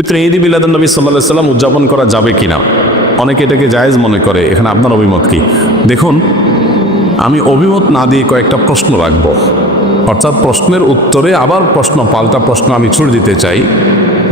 পবিত্র ঈদ মিলাদুল নবী সাল্লাহ সাল্লাম উদযাপন করা যাবে কিনা অনেকে এটাকে জায়েজ মনে করে এখানে আপনার অভিমত কি দেখুন আমি অভিমত না দিয়ে কয়েকটা প্রশ্ন রাখব অর্থাৎ প্রশ্নের উত্তরে আবার প্রশ্ন পাল্টা প্রশ্ন আমি ছুড়ে দিতে চাই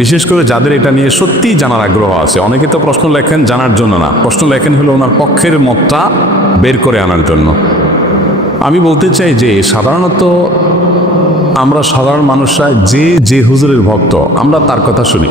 বিশেষ করে যাদের এটা নিয়ে সত্যিই জানার আগ্রহ আছে অনেকে তো প্রশ্ন লেখেন জানার জন্য না প্রশ্ন লেখেন হলো ওনার পক্ষের মতটা বের করে আনার জন্য আমি বলতে চাই যে সাধারণত আমরা সাধারণ মানুষরা যে যে হুজুরের ভক্ত আমরা তার কথা শুনি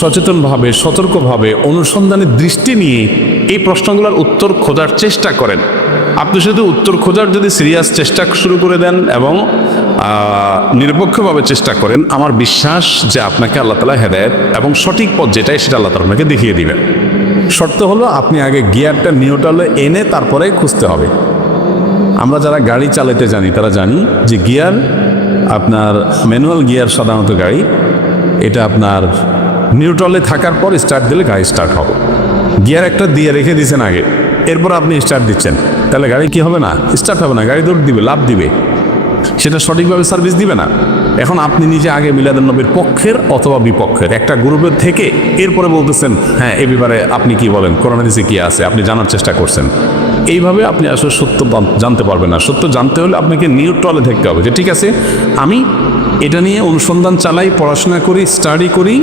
সচেতনভাবে সতর্কভাবে অনুসন্ধানের দৃষ্টি নিয়ে এই প্রশ্নগুলোর উত্তর খোঁজার চেষ্টা করেন আপনি শুধু উত্তর খোঁজার যদি সিরিয়াস চেষ্টা শুরু করে দেন এবং নিরপেক্ষভাবে চেষ্টা করেন আমার বিশ্বাস যে আপনাকে আল্লাহ তালা হেদায়ত এবং সঠিক পথ যেটাই সেটা আল্লাহ তালা আপনাকে দেখিয়ে দিবেন শর্ত হলো আপনি আগে গিয়ারটা নিউট্রালে এনে তারপরে খুঁজতে হবে আমরা যারা গাড়ি চালাতে জানি তারা জানি যে গিয়ার আপনার ম্যানুয়াল গিয়ার সাধারণত গাড়ি এটা আপনার নিউট্রালে থাকার পর স্টার্ট দিলে গাড়ি স্টার্ট হবে গিয়ার একটা দিয়ে রেখে দিয়েছেন আগে এরপর আপনি স্টার্ট দিচ্ছেন তাহলে গাড়ি কি হবে না স্টার্ট হবে না গাড়ি দৌড় দিবে লাভ দিবে সেটা সঠিকভাবে সার্ভিস দিবে না এখন আপনি নিজে আগে মিলাদের নবীর পক্ষের অথবা বিপক্ষের একটা গ্রুপের থেকে এরপরে বলতেছেন হ্যাঁ এ ব্যাপারে আপনি কি বলেন করোনা দিচ্ছে কী আছে আপনি জানার চেষ্টা করছেন এইভাবে আপনি আসলে সত্য জানতে পারবেন না সত্য জানতে হলে আপনাকে নিউট্রলে থাকতে হবে যে ঠিক আছে আমি এটা নিয়ে অনুসন্ধান চালাই পড়াশোনা করি স্টাডি করি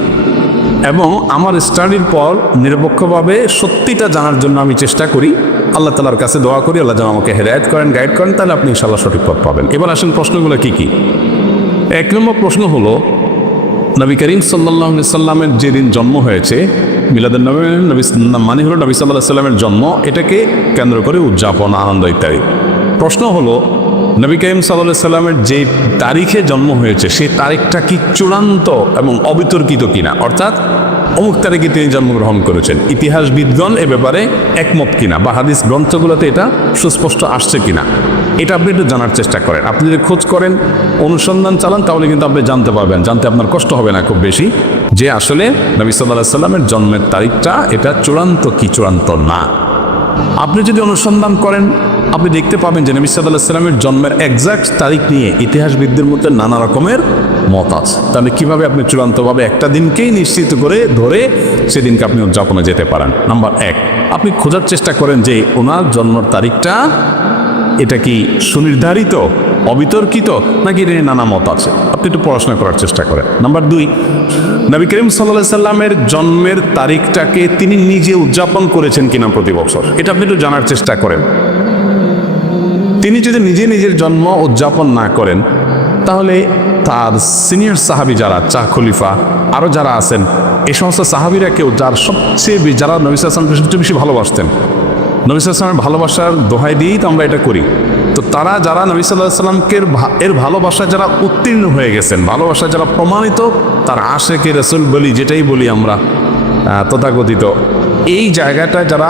এবং আমার স্টাডির পর নিরপেক্ষভাবে সত্যিটা জানার জন্য আমি চেষ্টা করি আল্লাহ তালার কাছে দোয়া করি আল্লাহ যেন আমাকে হেদায়ত করেন গাইড করেন তাহলে আপনি ইনশাল্লাহ সঠিক পথ পাবেন এবার আসেন প্রশ্নগুলো কি কি এক নম্বর প্রশ্ন হল নবী করিম সাল্লাহ সাল্লামের যেদিন জন্ম হয়েছে মিলাদের নবী নবী মানে হল নবী সাল্লাহ সাল্লামের জন্ম এটাকে কেন্দ্র করে উদযাপন আনন্দ ইত্যাদি প্রশ্ন হলো নবী কাইম সাল্লাহ সাল্লামের যে তারিখে জন্ম হয়েছে সেই তারিখটা কি চূড়ান্ত এবং অবিতর্কিত কিনা অর্থাৎ অমুক তারিখে তিনি জন্মগ্রহণ করেছেন ইতিহাসবিদগণ এ ব্যাপারে একমত কিনা বা হাদিস গ্রন্থগুলোতে এটা সুস্পষ্ট আসছে কিনা এটা আপনি একটু জানার চেষ্টা করেন আপনি যদি খোঁজ করেন অনুসন্ধান চালান তাহলে কিন্তু আপনি জানতে পারবেন জানতে আপনার কষ্ট হবে না খুব বেশি যে আসলে নবী সাল্লাহ সাল্লামের জন্মের তারিখটা এটা চূড়ান্ত কি চূড়ান্ত না আপনি যদি অনুসন্ধান করেন আপনি দেখতে পাবেন যে নবী সাদা সাল্লামের জন্মের একজাক্ট তারিখ নিয়ে ইতিহাসবিদদের মধ্যে নানা রকমের মত আছে তাহলে কীভাবে আপনি চূড়ান্তভাবে একটা দিনকেই নিশ্চিত করে ধরে সেদিনকে আপনি উদযাপনে যেতে পারেন নাম্বার এক আপনি খোঁজার চেষ্টা করেন যে ওনার জন্মের তারিখটা এটা কি সুনির্ধারিত অবিতর্কিত নাকি এটা নানা মত আছে আপনি একটু পড়াশোনা করার চেষ্টা করেন নাম্বার দুই নবী করিম সাল্লাহ সাল্লামের জন্মের তারিখটাকে তিনি নিজে উদযাপন করেছেন কিনা প্রতি বছর এটা আপনি একটু জানার চেষ্টা করেন তিনি যদি নিজে নিজের জন্ম উদযাপন না করেন তাহলে তার সিনিয়র সাহাবি যারা চা খলিফা আরও যারা আছেন এই সমস্ত সাহাবিরা কেউ যার সবচেয়ে যারা নবিস আসলামকে সবচেয়ে বেশি ভালোবাসতেন নবী সাল্লামের ভালোবাসার দোহাই দিয়েই তো আমরা এটা করি তো তারা যারা নবী সাল্লাহ সাল্লামকে এর ভালোবাসা যারা উত্তীর্ণ হয়ে গেছেন ভালোবাসা যারা প্রমাণিত তার আশেকে রসুল বলি যেটাই বলি আমরা তথাকথিত এই জায়গাটা যারা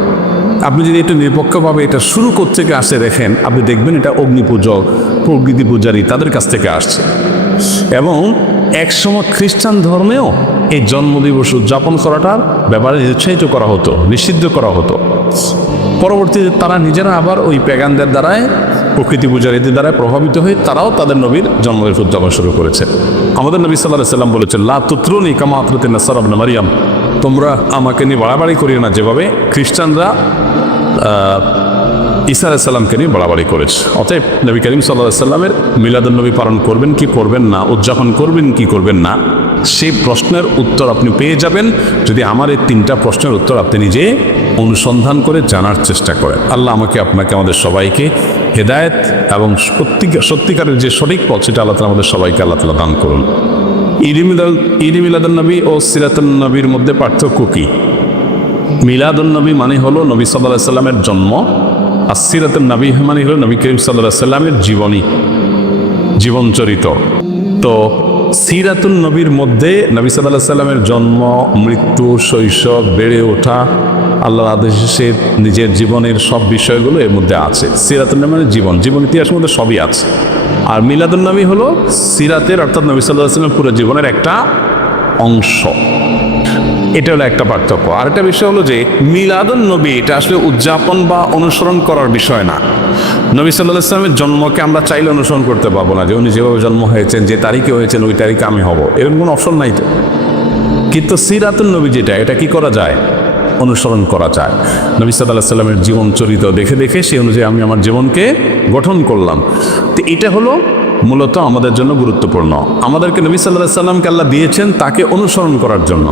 আপনি যদি একটু নিরপেক্ষভাবে এটা শুরু থেকে আসে দেখেন আপনি দেখবেন এটা অগ্নিপূজক প্রকৃতি পূজারী তাদের কাছ থেকে আসছে এবং একসময় খ্রিস্টান ধর্মেও এই জন্মদিবস উদযাপন করাটার ব্যাপারে নিরুৎসাহিত করা হতো নিষিদ্ধ করা হতো পরবর্তীতে তারা নিজেরা আবার ওই প্যাগানদের দ্বারায় প্রকৃতি পূজারীদের দ্বারা প্রভাবিত হয়ে তারাও তাদের নবীর জন্মদিবস উদযাপন শুরু করেছে আমাদের নবী সাল্লাহ সাল্লাম বলেছে লা তুত্রুনি নাসার আবনা মারিয়াম তোমরা আমাকে নিয়ে বাড়াবাড়ি করিও না যেভাবে খ্রিস্টানরা ঈসা আলাইসাল্লামকে নিয়ে বাড়াবাড়ি করেছে অতএব নবী করিম সাল্লা সাল্লামের মিলাদুলনবী পালন করবেন কি করবেন না উদযাপন করবেন কি করবেন না সেই প্রশ্নের উত্তর আপনি পেয়ে যাবেন যদি আমার এই তিনটা প্রশ্নের উত্তর আপনি নিজে অনুসন্ধান করে জানার চেষ্টা করেন আল্লাহ আমাকে আপনাকে আমাদের সবাইকে হেদায়ত এবং সত্যিকারের যে সঠিক পথ সেটা আল্লাহ আমাদের সবাইকে আল্লাহ তালা দান করুন ঈদ মিলাদুলনবী ও সিরাতুলনবীর মধ্যে পার্থক্য কী মিলাদুলনবী মানে হলো নবী সাল্লাহ সাল্লামের জন্ম আর সিরাতুল নবী মানে হলো নবী করিম সাল্লাহ সাল্লামের জীবনী জীবনচরিত তো সিরাতুল নবীর মধ্যে নবী সাল্লাহ সাল্লামের জন্ম মৃত্যু শৈশব বেড়ে ওঠা আল্লাহর আদেশে সে নিজের জীবনের সব বিষয়গুলো এর মধ্যে আছে সিরাতুল মানে জীবন জীবন ইতিহাসের মধ্যে সবই আছে আর মিলাদুল নামী হলো সিরাতের অর্থাৎ নবী সাল্লাহামের পুরো জীবনের একটা অংশ এটা হলো একটা পার্থক্য আর একটা বিষয় হলো যে মিলাদুল নবী এটা আসলে উদযাপন বা অনুসরণ করার বিষয় না নবী সাল্লাহ ইসলামের জন্মকে আমরা চাইলে অনুসরণ করতে পারবো না যে উনি যেভাবে জন্ম হয়েছেন যে তারিখে হয়েছেন ওই তারিখে আমি হব এরকম কোনো অপশন নাই তো কিন্তু সিরাতুল নবী যেটা এটা কি করা যায় অনুসরণ করা যায় নবী সাদা সাল্লামের জীবন চরিত দেখে দেখে সেই অনুযায়ী আমি আমার জীবনকে গঠন করলাম তো এটা হলো মূলত আমাদের জন্য গুরুত্বপূর্ণ আমাদেরকে নবী সাল্লাহ সাল্লামকে আল্লাহ দিয়েছেন তাকে অনুসরণ করার জন্য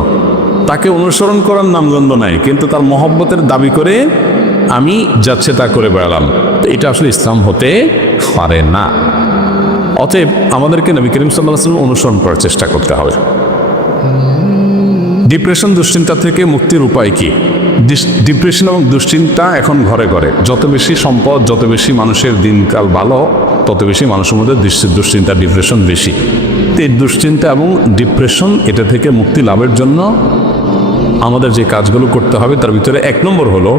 তাকে অনুসরণ করার নামগন্ধ নাই কিন্তু তার মহব্বতের দাবি করে আমি যাচ্ছে তা করে বেড়ালাম তো এটা আসলে ইসলাম হতে পারে না অতএব আমাদেরকে নবী করিম সাল্লাহ সাল্লাম অনুসরণ করার চেষ্টা করতে হবে ডিপ্রেশন দুশ্চিন্তা থেকে মুক্তির উপায় কি ডিপ্রেশন এবং দুশ্চিন্তা এখন ঘরে ঘরে যত বেশি সম্পদ যত বেশি মানুষের দিনকাল ভালো তত বেশি মানুষের মধ্যে দুশ্চিন্তা ডিপ্রেশন বেশি তো এই দুশ্চিন্তা এবং ডিপ্রেশন এটা থেকে মুক্তি লাভের জন্য আমাদের যে কাজগুলো করতে হবে তার ভিতরে এক নম্বর হলো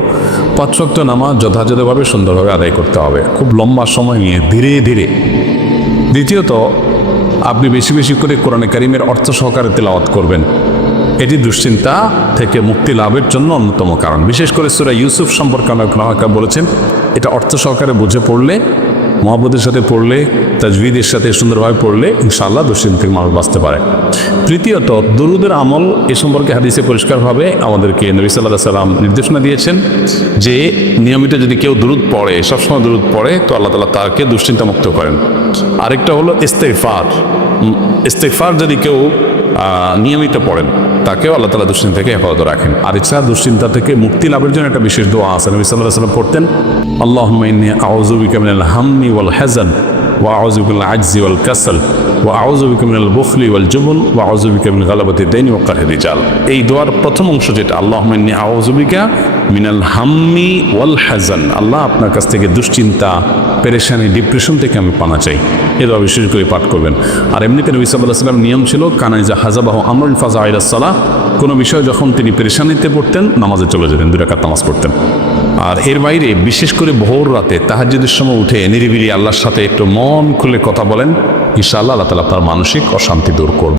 পাঁচশক্ত নামা যথাযথভাবে সুন্দরভাবে আদায় করতে হবে খুব লম্বা সময় নিয়ে ধীরে ধীরে দ্বিতীয়ত আপনি বেশি বেশি করে কোরআনে কারিমের অর্থ সহকারে তেলাওয়াত করবেন এটি দুশ্চিন্তা থেকে মুক্তি লাভের জন্য অন্যতম কারণ বিশেষ করে সুরা ইউসুফ সম্পর্কে অনেক বলেছেন এটা অর্থ সহকারে বুঝে পড়লে মহাবুদের সাথে পড়লে তাজবিদের সাথে সুন্দরভাবে পড়লে ইনশাআল্লাহ দুশ্চিন্তা থেকে মানুষ বাঁচতে পারে তৃতীয়ত দরুদের আমল এ সম্পর্কে হাদিসে পরিষ্কারভাবে আমাদেরকে নবী সাল্লাহ সাল্লাম নির্দেশনা দিয়েছেন যে নিয়মিত যদি কেউ দরুদ পড়ে সবসময় দরুদ পড়ে তো আল্লাহ তালা তাকে দুশ্চিন্তা মুক্ত করেন আরেকটা হলো ইস্তেফার ইস্তেফার যদি কেউ নিয়মিত পড়েন তাকেও আল্লাহ তালা দুশ্চিন্তা থেকে হেফাজত রাখেন আর এছাড়া দুশ্চিন্তা থেকে মুক্তি লাভের জন্য একটা বিশেষ দোয়া আসেন নবী পড়তেন আল্লাহ হাম্মি ওয়াল হাজান ওয়া আউজুবিল আজিউল কাসল ও আউজবিকমিনাল বখলি ওয়াল জুবুল ও আউজবিকমিন গালাবাতি দেনি ও কাহেরি জাল এই দোয়ার প্রথম অংশ যেটা আল্লাহ মিনী আউজবিকা মিনাল হাম্মি ওয়াল হাজান আল্লাহ আপনার কাছ থেকে দুশ্চিন্তা পেরেশানি ডিপ্রেশন থেকে আমি পানা চাই এ দোয়া বিশেষ করে পাঠ করবেন আর এমনিতে নবী সাল্লাহ সাল্লাম নিয়ম ছিল কানাইজা হাজাবাহ আমরুল ফাজা আইরাসাল্লাহ কোনো বিষয় যখন তিনি পেরেশানিতে পড়তেন নামাজে চলে যেতেন দুরাকাত নামাজ পড়তেন আর এর বাইরে বিশেষ করে ভোর রাতে তাহাজিদের সময় উঠে নিরিবিলি আল্লাহর সাথে একটু মন খুলে কথা বলেন ইশা আল্লাহ তালা তার মানসিক অশান্তি দূর করবে